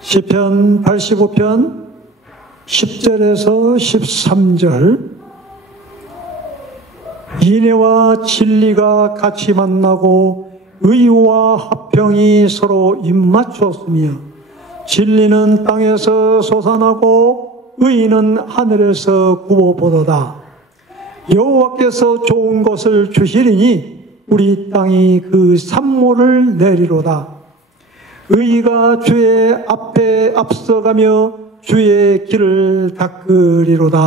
시편 85편 10절에서 13절. 인애와 진리가 같이 만나고 의와 화평이 서로 입맞추었으며 진리는 땅에서 솟아나고 의는 하늘에서 구워보도다. 여호와께서 좋은 것을 주시리니 우리 땅이 그 산모를 내리로다. 의가 주의 앞에 앞서가며 주의 길을 닦으리로다.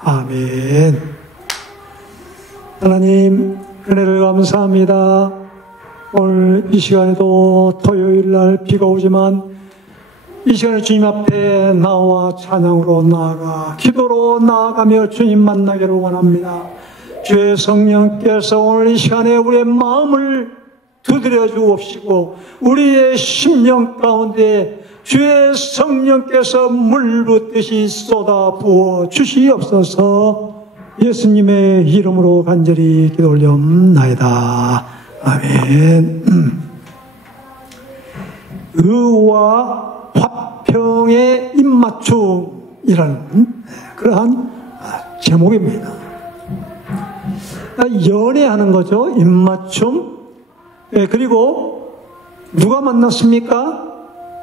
아멘. 하나님 은혜를 감사합니다. 오늘 이 시간에도 토요일날 비가 오지만 이 시간에 주님 앞에 나와 찬양으로 나아가 기도로 나아가며 주님 만나기를 원합니다. 주의 성령께서 오늘 이 시간에 우리의 마음을 두드려 주옵시고 우리의 심령 가운데 주의 성령께서 물 붓듯이 쏟아 부어 주시옵소서. 예수님의 이름으로 간절히 기도 올려옵나이다. 아멘. 의와 화평의 입맞춤이라는 그러한 제목입니다. 연애하는 거죠. 입맞춤. 그리고 누가 만났습니까?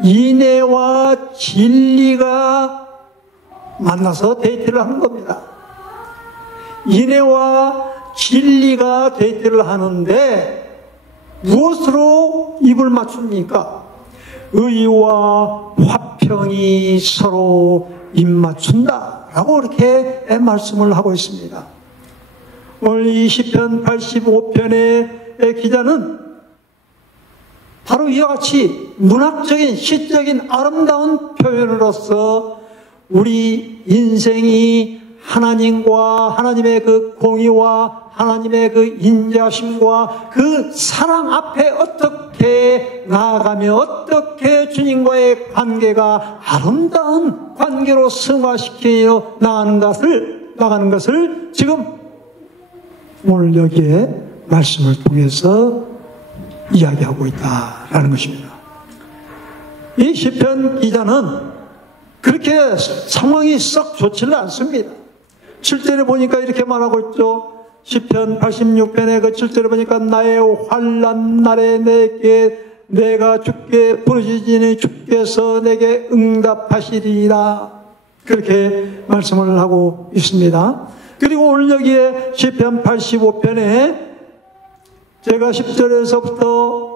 인애와 진리가 만나서 데이트를 한 겁니다. 인애와 진리가 데이트를 하는데 무엇으로 입을 맞춥니까? 의와 화평이 서로 입맞춘다 라고 이렇게 말씀을 하고 있습니다. 오늘 이 시편 85편의 기자는 바로 이와 같이 문학적인 시적인 아름다운 표현으로서 우리 인생이 하나님과 하나님의 그 공의와 하나님의 그 인자심과 그 사랑 앞에 어떻게 나아가며 어떻게 주님과의 관계가 아름다운 관계로 승화시키며 나가는 것을 지금 오늘 여기에 말씀을 통해서 이야기하고 있다라는 것입니다. 이 시편 기자는 그렇게 상황이 썩 좋지는 않습니다. 7절에 보니까 이렇게 말하고 있죠. 시편 86편의 그 7절에 보니까 나의 환난 날에 내가 주께 부르짖으니 주께서 내게 응답하시리라. 그렇게 말씀을 하고 있습니다. 그리고 오늘 여기에 시편 85편에 제가 10절에서부터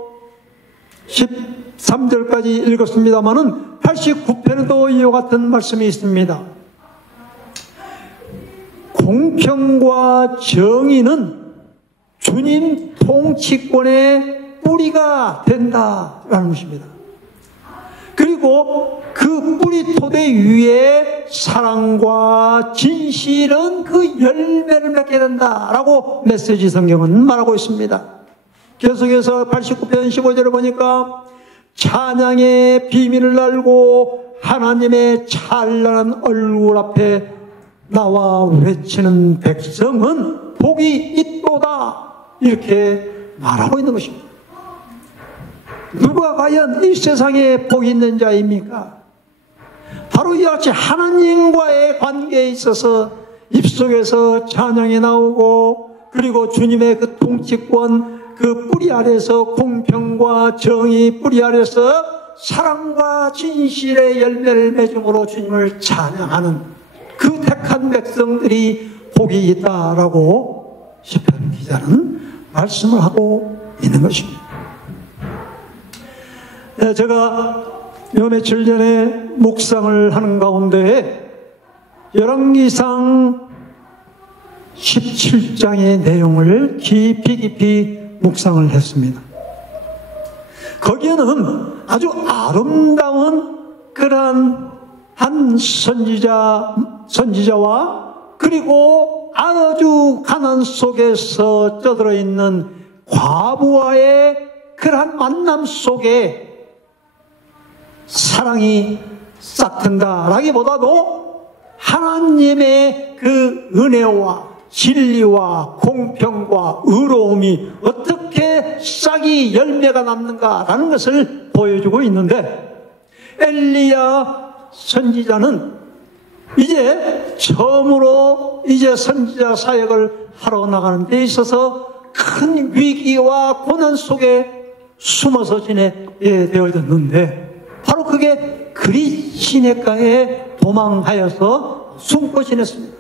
13절까지 읽었습니다마는 89편에도 이와 같은 말씀이 있습니다. 공평과 정의는 주님 통치권의 뿌리가 된다라는 것입니다. 그리고 그 뿌리 토대 위에 사랑과 진실은 그 열매를 맺게 된다라고 메시지 성경은 말하고 있습니다. 계속해서 89편 15절을 보니까 찬양의 비밀을 알고 하나님의 찬란한 얼굴 앞에 나와 외치는 백성은 복이 있도다 이렇게 말하고 있는 것입니다. 누가 과연 이 세상에 복이 있는 자입니까? 바로 이와 같이 하나님과의 관계에 있어서 입속에서 찬양이 나오고 그리고 주님의 그 통치권 그 뿌리 아래서 공평과 정의 뿌리 아래서 사랑과 진실의 열매를 맺음으로 주님을 찬양하는 그 택한 백성들이 복이 있다라고 시편 기자는 말씀을 하고 있는 것입니다. 제가 요 며칠 전에 묵상을 하는 가운데 열왕기상 17장의 내용을 깊이 묵상을 했습니다. 거기에는 아주 아름다운 그러한 한 선지자와 그리고 아주 가난 속에서 쩌들어 있는 과부와의 그러한 만남 속에 사랑이 싹튼다라기보다도 하나님의 그 은혜와 진리와 공평과 의로움이 어떻게 싹이 열매가 남는가라는 것을 보여주고 있는데 엘리야 선지자는 이제 처음으로 이제 선지자 사역을 하러 나가는 데 있어서 큰 위기와 고난 속에 숨어서 지내게 되어졌는데, 바로 그게 그릿 시냇가에 도망하여서 숨고 지냈습니다.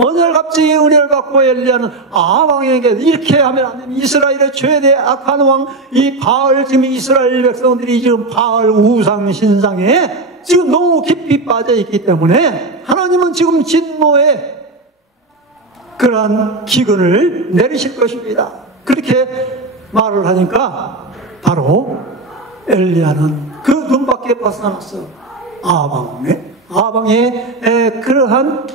어느 날 갑자기 은혜를 받고 엘리야는 왕에게 이렇게 하면 안 됩니다. 이스라엘의 최대 악한 왕, 이 바알, 지금 이스라엘 백성들이 지금 바알 우상 신상에 지금 너무 깊이 빠져 있기 때문에 하나님은 지금 진노의 그러한 기근을 내리실 것입니다. 그렇게 말을 하니까 바로 엘리야는 그 눈밖에 벗어났어. 아방의 그러한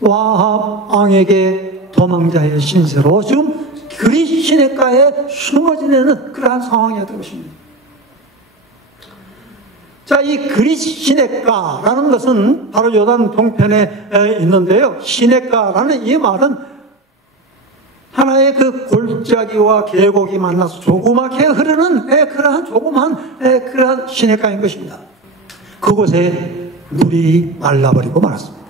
와합 왕에게 도망자의 신세로 지금 그릿 시냇가에 숨어 지내는 그러한 상황이었던 것입니다. 자, 이 그릿 시냇가라는 것은 바로 요단 동편에 있는데요. 시냇가라는 이 말은 하나의 그 골짜기와 계곡이 만나서 조그맣게 흐르는 그러한 조그만 그러한 시냇가인 것입니다. 그곳에 물이 말라버리고 말았습니다.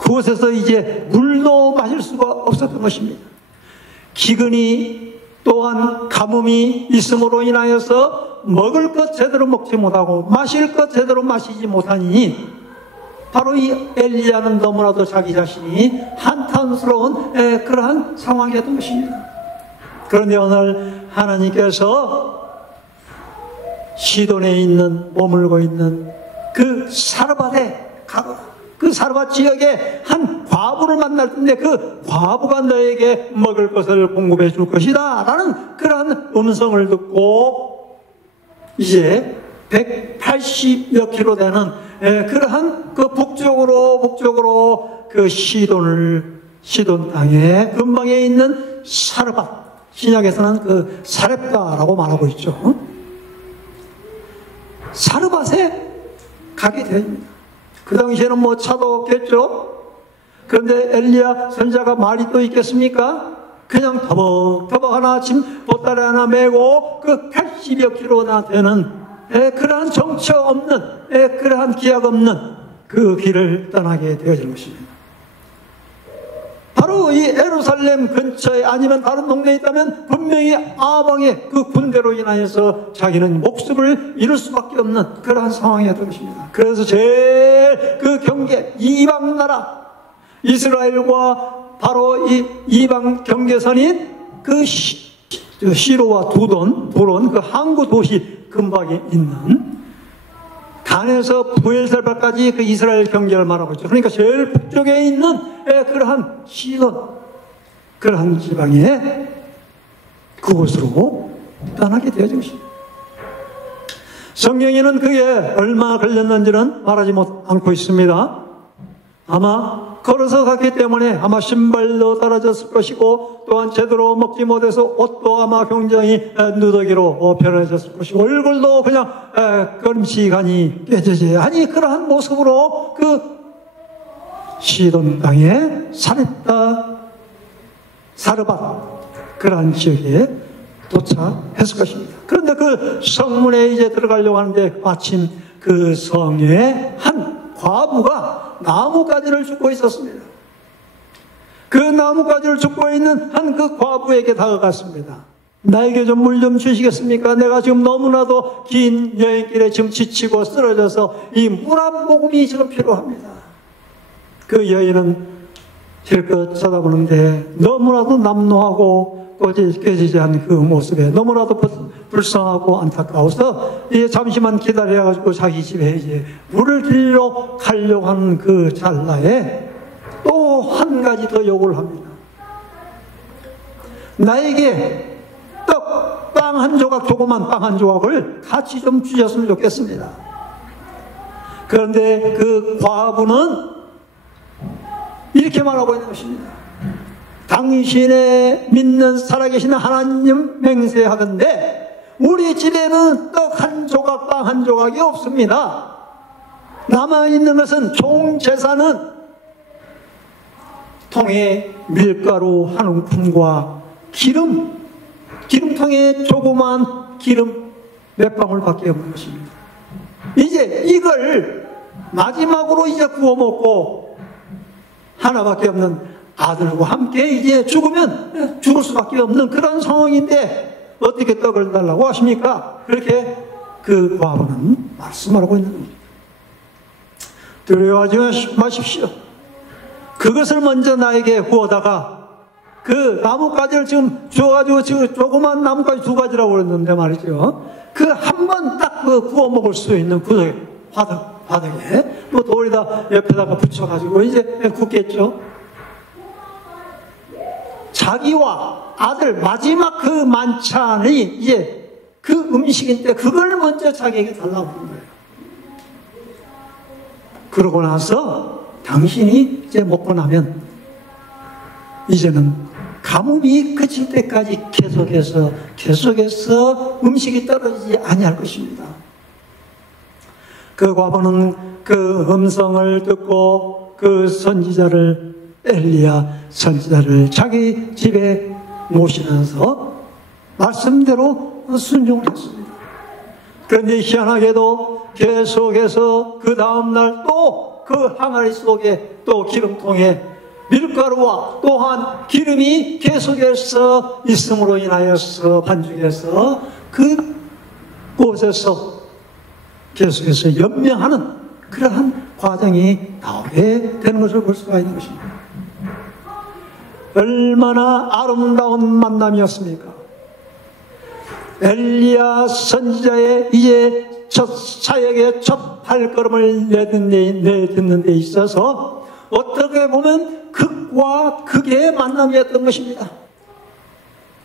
그곳에서 이제 물도 마실 수가 없었던 것입니다. 기근이 또한 가뭄이 있음으로 인하여서 먹을 것 제대로 먹지 못하고 마실 것 제대로 마시지 못하니 바로 이 엘리야는 너무나도 자기 자신이 한탄스러운 그러한 상황이었던 것입니다. 그런데 오늘 하나님께서 시돈에 머물고 있는 그 사르밧에 가거라. 그 사르밧 지역에 한 과부를 만날 텐데 그 과부가 너에게 먹을 것을 공급해 줄 것이다 라는 그러한 음성을 듣고 이제 180여 킬로 되는 그러한 그 북쪽으로 그 시돈 땅에 근방에 있는 사르밧, 신약에서는 그 사렙다라고 말하고 있죠. 사르밧에 가게 됩니다. 그 당시에는 뭐 차도 없겠죠. 그런데 엘리야 선지자가 말이 또 있겠습니까? 그냥 터벅터벅 하나 짐 보따리 하나 메고 그 80여 킬로나 되는 그러한 정처 없는 그러한 기약 없는 그 길을 떠나게 되어진 것입니다. 바로 이 예루살렘 근처에 아니면 다른 동네에 있다면 분명히 아방의 그 군대로 인하여서 자기는 목숨을 잃을 수밖에 없는 그러한 상황이었던 것입니다. 그래서 제일 그 경계, 이방 나라 이스라엘과 바로 이 이방 경계선인 그 시로와 두돈 그 항구 도시 근방에 있는 단에서 부엘셀바까지 그 이스라엘 경계를 말하고 있죠. 그러니까 제일 북쪽에 있는 그러한 시돈, 그러한 지방에 그곳으로 떠나게 되어진 것입니다. 성경에는 그게 얼마 걸렸는지는 말하지 않고 있습니다. 아마 걸어서 갔기 때문에 아마 신발도 떨어졌을 것이고 또한 제대로 먹지 못해서 옷도 아마 굉장히 누더기로 변해졌을 것이고 얼굴도 그냥 끔찍하니 깨져져야 하니 그러한 모습으로 그 시돈 땅에 사르밧 그러한 지역에 도착했을 것입니다. 그런데 그 성문에 이제 들어가려고 하는데 마침 그 성에 한 과부가 나뭇가지를 줍고 있었습니다. 그 나뭇가지를 줍고 있는 한 그 과부에게 다가갔습니다. 나에게 좀 물 좀 주시겠습니까? 내가 지금 너무나도 긴 여행길에 지금 지치고 쓰러져서 이 물 한 모금이 지금 필요합니다. 그 여인은 실컷 쳐다보는데 너무나도 남노하고 깨지지 않은 그 모습에 너무나도 불쌍하고 안타까워서 이제 잠시만 기다려가지고 자기 집에 이제 물을 들러 가려고 하는 그 찰나에 또 한 가지 더 요구를 합니다. 나에게 빵 한 조각, 조그만 빵 한 조각을 같이 좀 주셨으면 좋겠습니다. 그런데 그 과부는 이렇게 말하고 있는 것입니다. 당신의 믿는 살아계신 하나님 맹세하건대 우리 집에는 떡 한 조각, 빵 한 조각이 없습니다. 남아있는 것은 총 재산은 통에 밀가루 한 움큼과 기름통에 조그만 기름 몇 방울밖에 없는 것입니다. 이제 이걸 마지막으로 이제 구워 먹고 하나밖에 없는 아들과 함께 이제 죽으면 죽을 수밖에 없는 그런 상황인데 어떻게 떡을 달라고 하십니까? 그렇게 그 과부는 말씀하고 있는 겁니다. 두려워하지 마십시오. 그것을 먼저 나에게 구워다가 그 나뭇가지를 지금 주어가지고 지금 조그만 나뭇가지 2가지라고 그랬는데 말이죠. 그 한 번 딱 그 구워 먹을 수 있는 구석에 바닥에 뭐 돌에다 옆에다가 붙여가지고 이제 굽겠죠. 자기와 아들 마지막 그 만찬이 이제 그 음식인데 그걸 먼저 자기에게 달라고 하는 거예요. 그러고 나서 당신이 이제 먹고 나면 이제는 가뭄이 그칠 때까지 계속해서 음식이 떨어지지 아니할 것입니다. 그 과부는 그 음성을 듣고 그 선지자를 엘리야 선지자를 자기 집에 모시면서 말씀대로 순종을 했습니다. 그런데 희한하게도 계속해서 그 다음날 또 그 항아리 속에 또 기름통에 밀가루와 또한 기름이 계속해서 있음으로 인하여서 반죽해서 그곳에서 계속해서 연명하는 그러한 과정이 나오게 되는 것을 볼 수가 있는 것입니다. 얼마나 아름다운 만남이었습니까? 엘리야 선지자의 이제 첫 사역의 첫 발걸음을 내딛는 데 있어서 어떻게 보면 극과 극의 만남이었던 것입니다.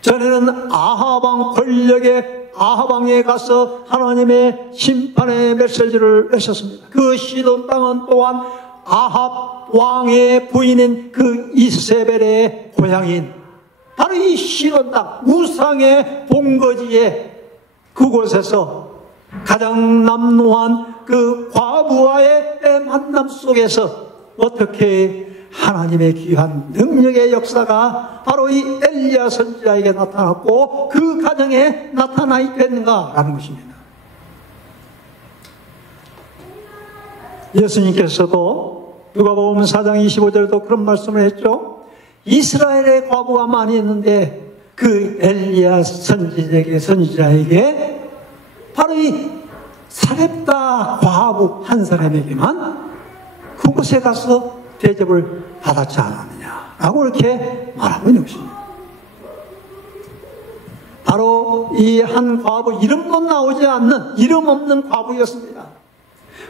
전에는 아하방 권력의 아하방에 가서 하나님의 심판의 메시지를 내셨습니다. 그 시돈 땅은 또한 아합 왕의 부인인 그 이세벨의 고향인 바로 이 시돈 땅 우상의 본거지에 그곳에서 가장 남루한 그 과부와의 만남 속에서 어떻게 하나님의 귀한 능력의 역사가 바로 이 엘리야 선지자에게 나타났고 그 가정에 나타나 있겠는가라는 것입니다. 예수님께서도 누가복음 4장 25절에도 그런 말씀을 했죠. 이스라엘의 과부가 많이 있는데 그 엘리야 선지자에게 바로 이 사렙다 과부 한 사람에게만 그곳에 가서 대접을 받았지 않았느냐라고 이렇게 말하고 있는 것입니다. 바로 이 한 과부 이름도 나오지 않는 이름 없는 과부였습니다.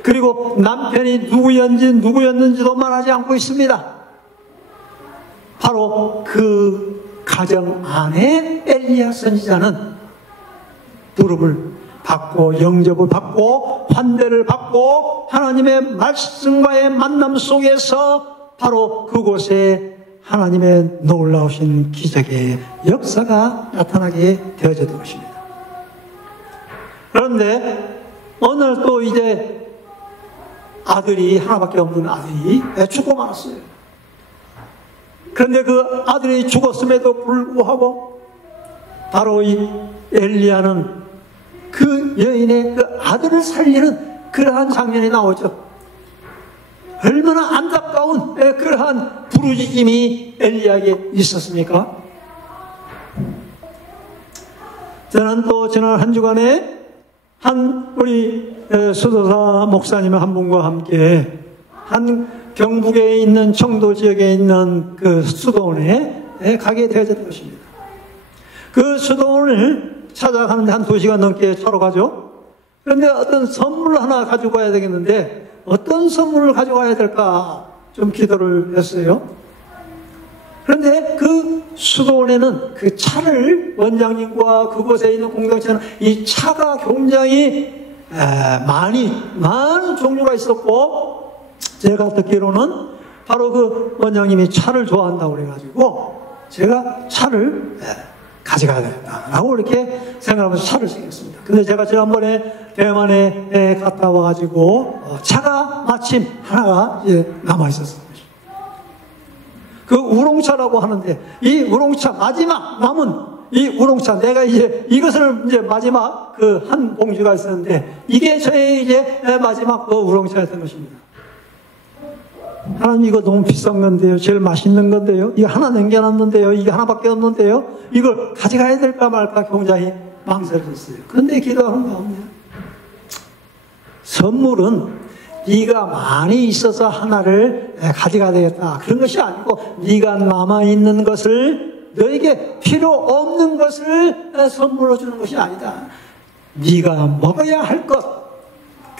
그리고 남편이 누구였는지도 말하지 않고 있습니다. 바로 그 가정 안에 엘리야 선지자는 부름을 받고 영접을 받고 환대를 받고 하나님의 말씀과의 만남 속에서 바로 그곳에 하나님의 놀라우신 기적의 역사가 나타나게 되어졌던 것입니다. 그런데 오늘 또 이제 아들이 하나밖에 없는 아들이 죽고 말았어요. 그런데 그 아들이 죽었음에도 불구하고 바로 이 엘리야는 그 여인의 그 아들을 살리는 그러한 장면이 나오죠. 얼마나 안타까운 그러한 부르짖음이 엘리야에게 있었습니까? 저는 또 지난 한 주간에 한 우리 수도사 목사님 한 분과 함께 한 경북에 있는 청도 지역에 있는 그 수도원에 가게 되어졌던 것입니다. 그 수도원을 찾아가는데 한 2시간 넘게 차로 가죠. 그런데 어떤 선물을 하나 가지고 가야 되겠는데 어떤 선물을 가져가야 될까 좀 기도를 했어요. 그런데 그 수도원에는 그 차를 원장님과 그곳에 있는 공동체는 이 차가 굉장히 많은 종류가 있었고 제가 듣기로는 바로 그 원장님이 차를 좋아한다고 그래가지고 제가 차를 가져가야 되겠다라고 이렇게 생각하면서 차를 생겼습니다. 근데 제가 지난번에 대만에 갔다 와가지고 차가 마침 하나가 이제 남아있었어요. 그 우롱차라고 하는데 이 우롱차 마지막 남은 이 우롱차, 내가 이제 이것을 이제 마지막 그 한 봉지가 있었는데, 이게 저의 이제 마지막 그 우롱차였던 것입니다. 하나님, 이거 너무 비싼 건데요. 제일 맛있는 건데요. 이거 하나 남겨놨는데요. 이게 하나밖에 없는데요. 이걸 가져가야 될까 말까 굉장히 망설여졌어요. 그런데 기도하는 가운데, 선물은 네가 많이 있어서 하나를 가져가야 되겠다, 그런 것이 아니고, 네가 남아있는 것을, 너에게 필요 없는 것을 선물로 주는 것이 아니다. 네가 먹어야 할 것,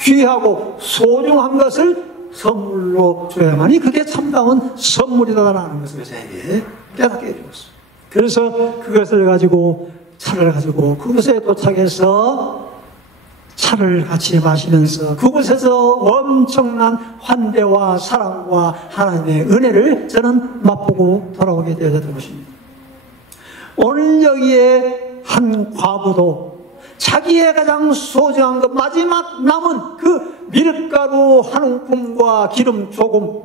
귀하고 소중한 것을 선물로 줘야만이 그게 참다운 선물이다라는 것을 저에게 깨닫게 해주었어요. 그래서 그것을 가지고, 차를 가지고 그곳에 도착해서 차를 같이 마시면서 그곳에서 엄청난 환대와 사랑과 하나님의 은혜를 저는 맛보고 돌아오게 되었던 것입니다. 오늘 여기에 한 과부도 자기의 가장 소중한 것, 마지막 남은 그 밀가루 한 움큼과 기름 조금,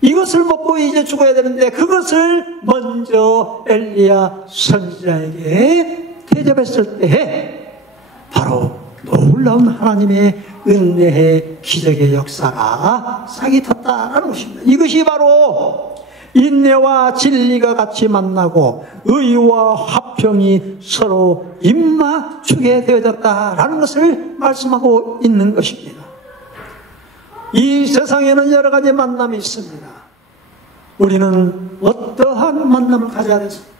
이것을 먹고 이제 죽어야 되는데 그것을 먼저 엘리야 선지자에게 대접했을 때에 바로 놀라운 하나님의 은혜의 기적의 역사가 싹이 텄다라는 것입니다. 이것이 바로 인내와 진리가 같이 만나고 의와 화평이 서로 입맞추게 되어졌다라는 것을 말씀하고 있는 것입니다. 이 세상에는 여러 가지 만남이 있습니다. 우리는 어떠한 만남을 가져야 되습니까?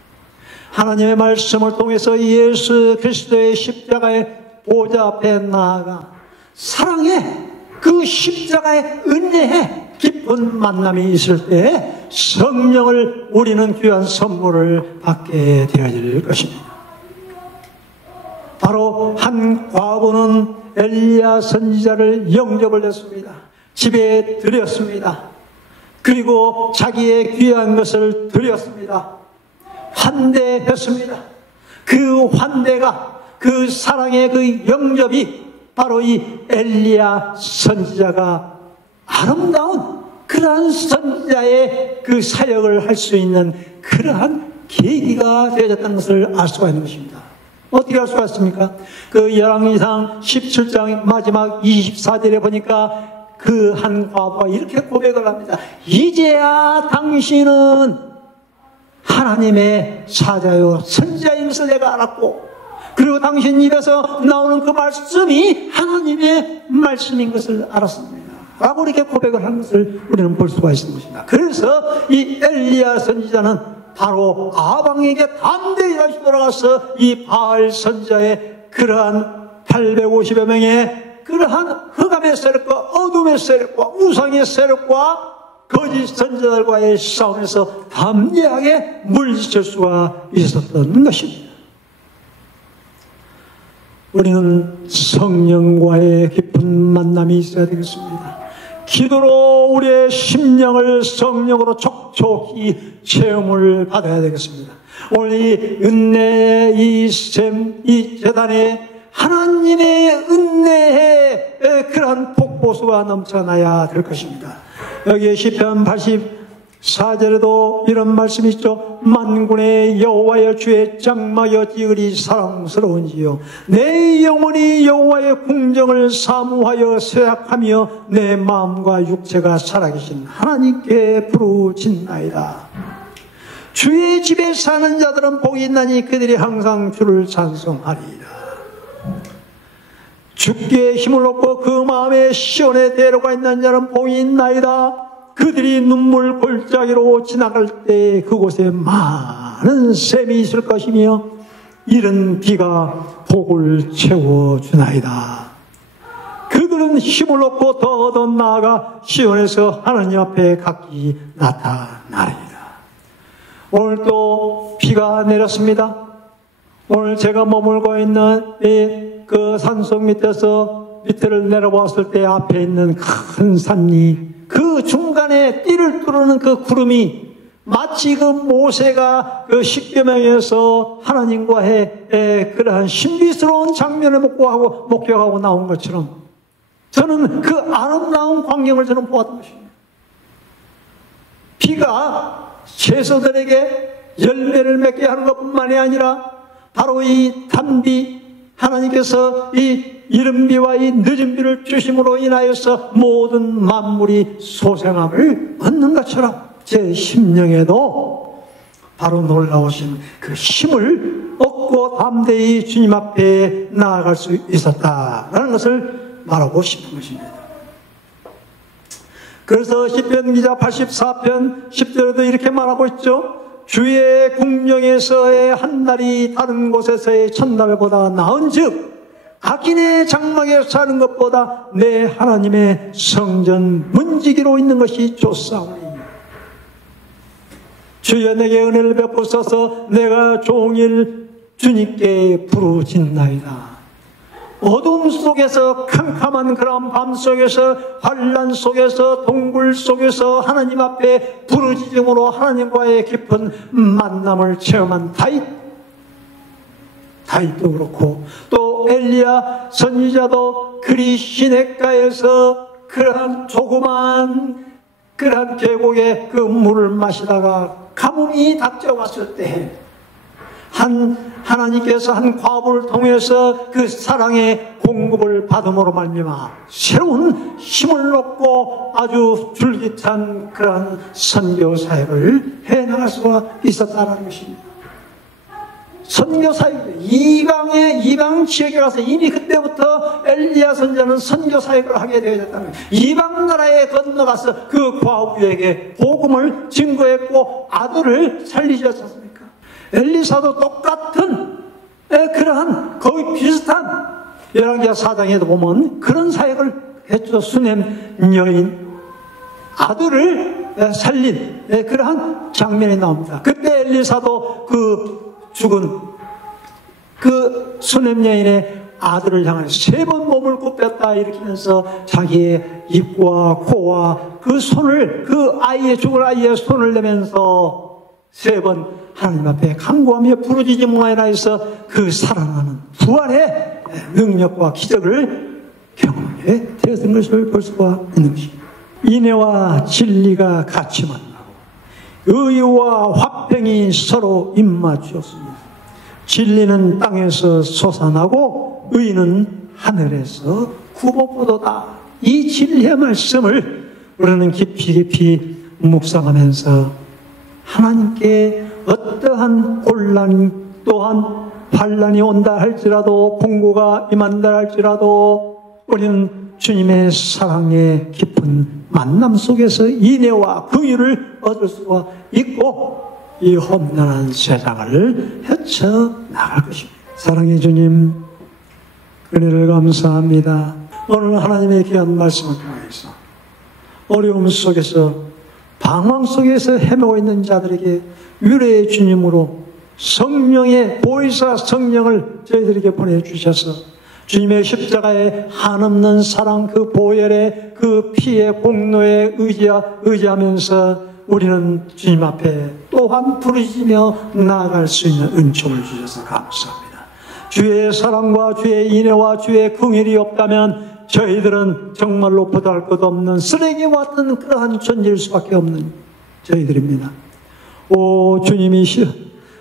하나님의 말씀을 통해서 예수 그리스도의 십자가의 보좌 앞에 나아가 사랑의 그 십자가의 은혜의 깊은 만남이 있을 때 성령을, 우리는 귀한 선물을 받게 되어질 것입니다. 바로 한 과부는 엘리야 선지자를 영접을 했습니다. 집에 들였습니다. 그리고 자기의 귀한 것을 드렸습니다. 환대했습니다. 그 환대가, 그 사랑의 그 영접이 바로 이 엘리야 선지자가 아름다운 그러한 선지자의 그 사역을 할 수 있는 그러한 계기가 되어졌다는 것을 알 수가 있는 것입니다. 어떻게 알 수가 있습니까? 그 열왕기상 17장 마지막 24절에 보니까 그 한 과부가 이렇게 고백을 합니다. 이제야 당신은 하나님의 사자요 선지자인 것을 내가 알았고, 그리고 당신 입에서 나오는 그 말씀이 하나님의 말씀인 것을 알았습니다 라고 이렇게 고백을 한 것을 우리는 볼 수가 있는 것입니다. 그래서 이 엘리야 선지자는 바로 아방에게 담대히 다시 돌아가서 이 바알 선지자의 그러한 850여 명의 그러한 흑암의 세력과 어둠의 세력과 우상의 세력과 거짓 선지자들과의 싸움에서 담대하게 물리칠 수가 있었던 것입니다. 우리는 성령과의 깊은 만남이 있어야 되겠습니다. 기도로 우리의 심령을 성령으로 촉촉히 체험을 받아야 되겠습니다. 오늘 이 은혜, 이 재단에 하나님의 은혜의 그러한 폭포수가 넘쳐나야 될 것입니다. 여기에 시편 84절에도 이런 말씀이 있죠. 만군의 여호와여 주의 장막여 지으리 사랑스러운지요, 내 영혼이 여호와의 궁정을 사모하여 쇠약하며 내 마음과 육체가 살아계신 하나님께 부르짖나이다. 주의 집에 사는 자들은 복이 있나니 그들이 항상 주를 찬송하리이다. 주께 힘을 얻고 그 마음에 시온의 대로가 있는 자는 복이 있나이다. 그들이 눈물 골짜기로 지나갈 때 그곳에 많은 샘이 있을 것이며 이른 비가 복을 채워주나이다. 그들은 힘을 얻고 더 나아가 시온에서 하나님 앞에 각기 나타나리이다. 오늘 또 비가 내렸습니다. 오늘 제가 머물고 있는 그 산속 밑을 내려보았을 때 앞에 있는 큰 산이, 그 중간에 띠를 뚫는 그 구름이 마치 그 모세가 그 십계명에서 하나님과의 그러한 신비스러운 장면을 목격하고 나온 것처럼 저는 그 아름다운 광경을 저는 보았던 것입니다. 비가 제소들에게 열매를 맺게 하는 것뿐만이 아니라 바로 이 단비, 하나님께서 이 이른 비와 이 늦은 비를 주심으로 인하여서 모든 만물이 소생함을 얻는 것처럼 제 심령에도 바로 놀라우신 그 힘을 얻고 담대히 주님 앞에 나아갈 수 있었다라는 것을 말하고 싶은 것입니다. 그래서 시편 기자 84편 10절에도 이렇게 말하고 있죠. 주의 궁령에서의 한 날이 다른 곳에서의 첫날보다 나은즉 각인의 장막에 사는 것보다 내 하나님의 성전 문지기로 있는 것이 좋사오니 주여 내게 은혜를 베푸소서. 내가 종일 주님께 부르짖나이다. 어둠 속에서, 캄캄한 그런 밤 속에서, 환난 속에서, 동굴 속에서 하나님 앞에 부르짖음으로 하나님과의 깊은 만남을 체험한 다윗도 그렇고, 또 엘리야 선지자도 그리 시냇가에서 그러한 조그만 그러한 계곡의 그 물을 마시다가 가뭄이 닥쳐왔을 때 하나님께서 한 과부를 통해서 그 사랑의 공급을 받음으로 말미암아 새로운 힘을 얻고 아주 줄깃한 그러한 선교 사역을 해나갈 수가 있었다는 것입니다. 선교 사역, 이방 지역에 가서 이미 그때부터 엘리야 선지자는 선교 사역을 하게 되어졌다는 거예요. 이방 나라에 건너가서 그 과부에게 복음을 증거했고 아들을 살리지 않았습니까? 엘리사도 똑같은 그러한 거의 비슷한 열왕기하 4장에도 보면 그런 사역을 했죠. 수넴 여인 아들을 살린 그러한 장면이 나옵니다. 그때 엘리사도 그 죽은 그 수넴 여인의 아들을 향해 3번 몸을 굽혔다 일으키면서 자기의 입과 코와 그 손을 그 아이의 죽을 아이의 손을 내면서 3번 하나님 앞에 간구하며 부르짖음으로 해서 그 살아나는 부활의 능력과 기적을 경험하게 되었던 것을 볼 수가 있는 것입니다. 인애와 진리가 같이 만나고 의와 화평이 서로 입맞추었습니다. 진리는 땅에서 솟아나고 의는 하늘에서 굽어보도다. 이 진리의 말씀을 우리는 깊이 묵상하면서 하나님께 어떠한 곤란 또한 환난이 온다 할지라도 공고가 임한다 할지라도 우리는 주님의 사랑의 깊은 만남 속에서 인애와 긍휼을 얻을 수가 있고 이 험난한 세상을 헤쳐나갈 것입니다. 사랑의 주님, 은혜를 감사합니다. 오늘 하나님의 귀한 말씀을 통해서 어려움 속에서 방황 속에서 헤매고 있는 자들에게 위로의 주님으로 성령의 보혜사 성령을 저희들에게 보내주셔서 주님의 십자가의 한없는 사랑 그 보혈의 그 피의 공로에 의지하면서 우리는 주님 앞에 또한 부르짖으며 나아갈 수 있는 은총을 주셔서 감사합니다. 주의 사랑과 주의 인애와 주의 긍휼이 없다면 저희들은 정말로 보잘 것 없는 쓰레기와 같은 그러한 존재일 수밖에 없는 저희들입니다. 오 주님이시여,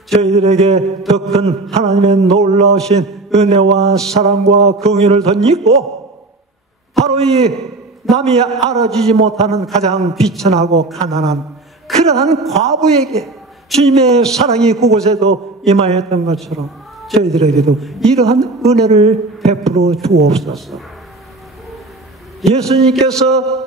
저희들에게 더 큰 하나님의 놀라우신 은혜와 사랑과 긍휼을 덧입고 바로 이 남이 알아주지 못하는 가장 비천하고 가난한 그러한 과부에게 주님의 사랑이 그곳에도 임하였던 것처럼 저희들에게도 이러한 은혜를 베풀어 주옵소서. 예수님께서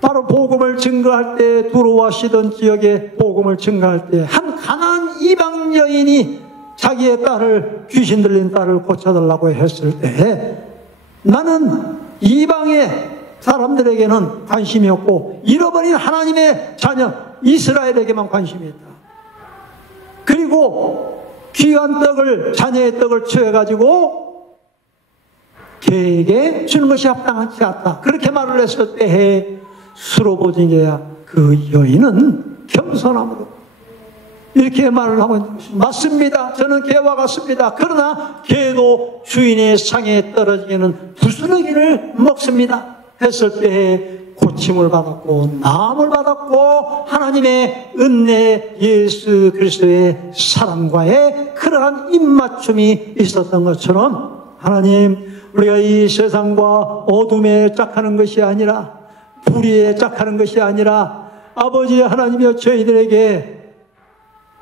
바로 복음을 증거할 때 두로와 시돈 지역에 복음을 증거할 때 한 가난한 이방 여인이 자기의 딸을 귀신 들린 딸을 고쳐달라고 했을 때 나는 이방의 사람들에게는 관심이 없고 잃어버린 하나님의 자녀 이스라엘에게만 관심이 있다. 그리고 귀한 떡을 자녀의 떡을 취해가지고 개에게 주는 것이 합당하지 않다. 그렇게 말을 했을 때에 수로보증해야 그 여인은 겸손함으로 이렇게 말을 하고 있는 것입니다. 맞습니다. 저는 개와 같습니다. 그러나 개도 주인의 상에 떨어지는 부스러기를 먹습니다. 했을 때에 고침을 받았고 나음을 받았고 하나님의 은혜 예수 그리스도의 사랑과의 그러한 입맞춤이 있었던 것처럼 하나님 우리가 이 세상과 어둠에 짝하는 것이 아니라 불의에 짝하는 것이 아니라 아버지 하나님이여 저희들에게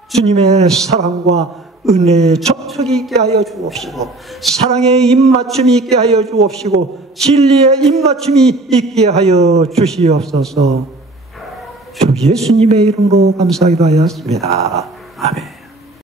주님의 사랑과 은혜의 접촉이 있게 하여 주옵시고 사랑의 입맞춤이 있게 하여 주옵시고 진리의 입맞춤이 있게 하여 주시옵소서. 주 예수님의 이름으로 감사하기도 하였습니다. 아멘.